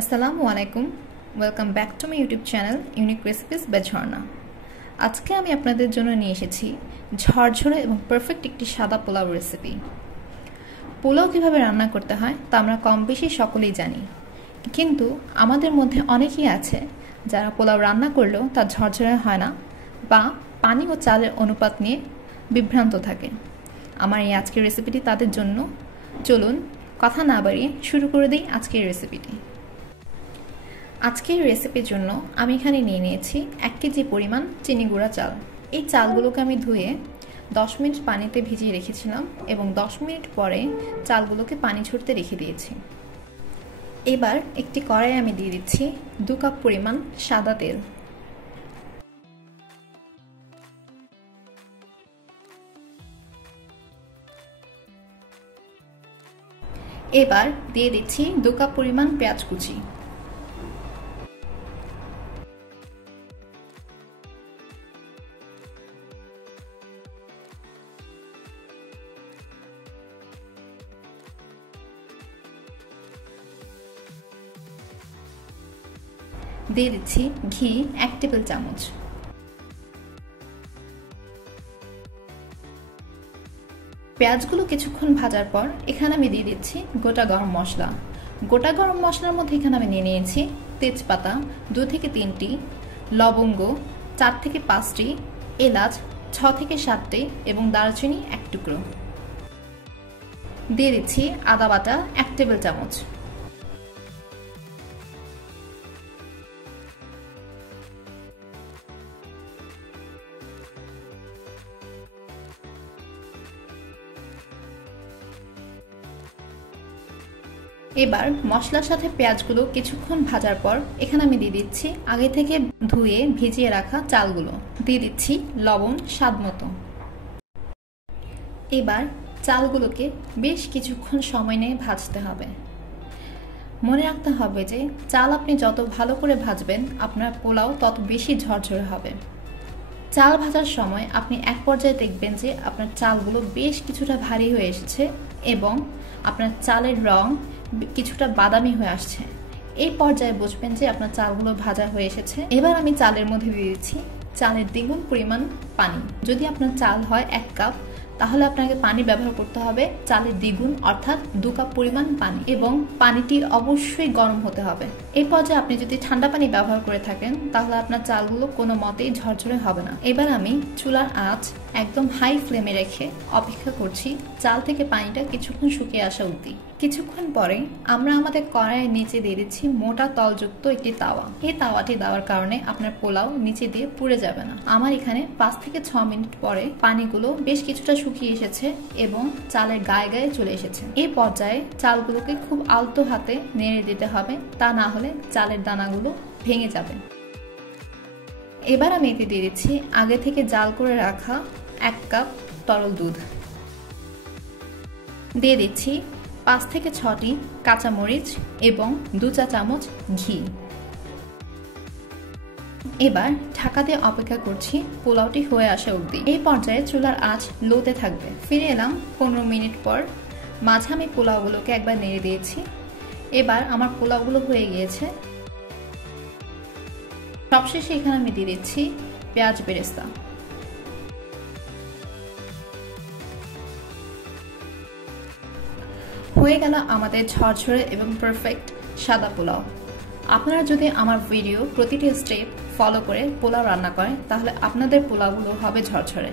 আসসালামু আলাইকুম, welcome back to my YouTube channel unique recipes by Jharna. আজকে আমি আপনাদের জন্য নিয়ে এসেছি ঝরঝরে এবং পারফেক্ট একটি সাদা পোলাও রেসিপি। পোলাও কীভাবে রান্না করতে হয় তা আমরা কম বেশি সকলেই জানি, কিন্তু আমাদের মধ্যে অনেকেই আছে যারা পোলাও রান্না করলেও তা ঝরঝরে হয় না বা পানি ও চালের অনুপাত নিয়ে বিভ্রান্ত থাকে। আমার এই আজকের রেসিপিটি তাদের জন্য। চলুন কথা না বাড়িয়ে শুরু করে দিই আজকের রেসিপিটি। আজকের রেসিপির জন্য আমি এখানে নিয়ে নিয়েছি 1 কেজি পরিমাণ চিনি গুঁড়া চাল। এই চালগুলোকে আমি ধুয়ে 10 মিনিট পানিতে ভিজিয়ে রেখেছিলাম এবং 10 মিনিট পরে চালগুলোকে পানি ঝরতে রেখে দিয়েছি। এবার একটি কড়াই আমি দিয়ে দিচ্ছি 2 কাপ পরিমাণ সাদা তেল। এবার দিয়ে দিচ্ছি 2 কাপ পরিমাণ পেঁয়াজ কুচি। দিয়ে দিচ্ছি ঘি 1 টেবিল চামচ। পেঁয়াজগুলো কিছুক্ষণ ভাজার পর এখানে আমি দিয়ে দিচ্ছি গোটা গরম মশলা। গোটা গরম মশলার মধ্যে এখানে আমি নিয়ে নিয়েছি তেজপাতা 2 থেকে 3টি, লবঙ্গ 4 থেকে 5টি, এলাচ 6 থেকে 7টি এবং দারচিনি 1 টুকরো। দিয়ে দিচ্ছি আদা বাটা 1 টেবিল চামচ। এবার মশলার সাথে পেঁয়াজগুলো কিছুক্ষণ ভাজার পর এখানে আমি দিয়ে দিচ্ছি আগে থেকে ধুয়ে ভিজিয়ে রাখা চালগুলো। দিয়ে দিচ্ছি লবণ স্বাদ মতো। এবার চালগুলোকে বেশ কিছুক্ষণ সময় নিয়ে ভাজতে হবে। মনে রাখতে হবে যে চাল আপনি যত ভালো করে ভাজবেন আপনার পোলাও তত বেশি ঝরঝরে হবে। চাল ভাজার সময় আপনি এক পর্যায়ে দেখবেন যে আপনার চালগুলো বেশ কিছুটা ভারী হয়ে এসেছে এবং আপনার চালের রং কিছুটা বাদামি হয়ে আসছে। এই পর্যায়ে বুঝবেন যে আপনার চালগুলো ভাজা হয়ে এসেছে। এবার আমি চালের মধ্যে দিয়ে দিচ্ছি চালের দ্বিগুণ পরিমাণ পানি। যদি আপনার চাল হয় 1 কাপ, তাহলে আপনাকে পানি ব্যবহার করতে হবে চালের দ্বিগুণ অর্থাৎ 2 কাপ পরিমাণ পানি, এবং পানিটি অবশ্যই গরম হতে হবে। এই পর্যায়ে আপনি যদি ঠান্ডা পানি ব্যবহার করে থাকেন তাহলে আপনার চালগুলো কোনো মতেই ঝরঝরে হবে না। এবার আমি চুলার আঁচ একদম হাই ফ্লেমে রেখে অপেক্ষা করছি চাল থেকে পানিটা কিছুক্ষণ শুকিয়ে আসা অবধি। কিছুক্ষণ পরে আমরা আমাদের কড়াইয়ের নিচে দিয়ে দিচ্ছি মোটা তলযুক্ত একটি তাওয়া। এই তাওয়াটি দেওয়ার কারণে আপনার পোলাও নিচে দিয়ে পুড়ে যাবে না। আমার এখানে 5 থেকে 6 মিনিট পরে পানিগুলো বেশ কিছুটা শুকিয়ে এসেছে এবং চালের গায়ে গায়ে চলে এসেছে। এই পর্যায়ে চালগুলোকে খুব আলতো হাতে নেড়ে দিতে হবে, তা না হলে চালের দানাগুলো ভেঙে যাবে। এবার আমি এতে দিয়ে দিচ্ছি আগে থেকে জাল করে রাখা 1 কাপ তরল দুধ। দিয়ে দিচ্ছি 5 থেকে 6টি কাঁচামরিচ এবং 2 চা চামচ ঘি। এবার ঢাকা দিয়ে অপেক্ষা করছি পোলাওটি হয়ে আসা অবধি। এই পর্যায়ে চুলার আঁচ লোতে থাকবে। ফিরে এলাম 15 মিনিট পর। মাঝে আমি পোলাওগুলোকে একবার নেড়ে দিয়েছি। এবার আমার পোলাওগুলো হয়ে গিয়েছে। সবশেষে এখানে আমি দিয়ে দিচ্ছি পেঁয়াজ বেরেস্তা। হয়ে গেল আমাদের ঝরঝরে এবং পারফেক্ট সাদা পোলাও। আপনারা যদি আমার ভিডিও প্রতিটি স্টেপ ফলো করে পোলাও রান্না করেন তাহলে আপনাদের পোলাওগুলো হবে ঝরঝরে।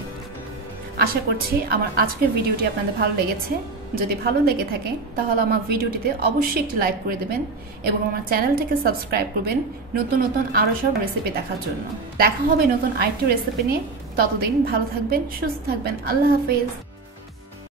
আশা করছি আমার আজকের ভিডিওটি আপনাদের ভালো লেগেছে। যদি ভালো লেগে থাকে তাহলে আমার ভিডিওটিতে অবশ্যই একটি লাইক করে দেবেন এবং আমার চ্যানেলটিকে সাবস্ক্রাইব করবেন নতুন নতুন আরও সব রেসিপি দেখার জন্য। দেখা হবে নতুন আরেকটি রেসিপি নিয়ে। ততদিন ভালো থাকবেন, সুস্থ থাকবেন। আল্লাহ হাফেজ।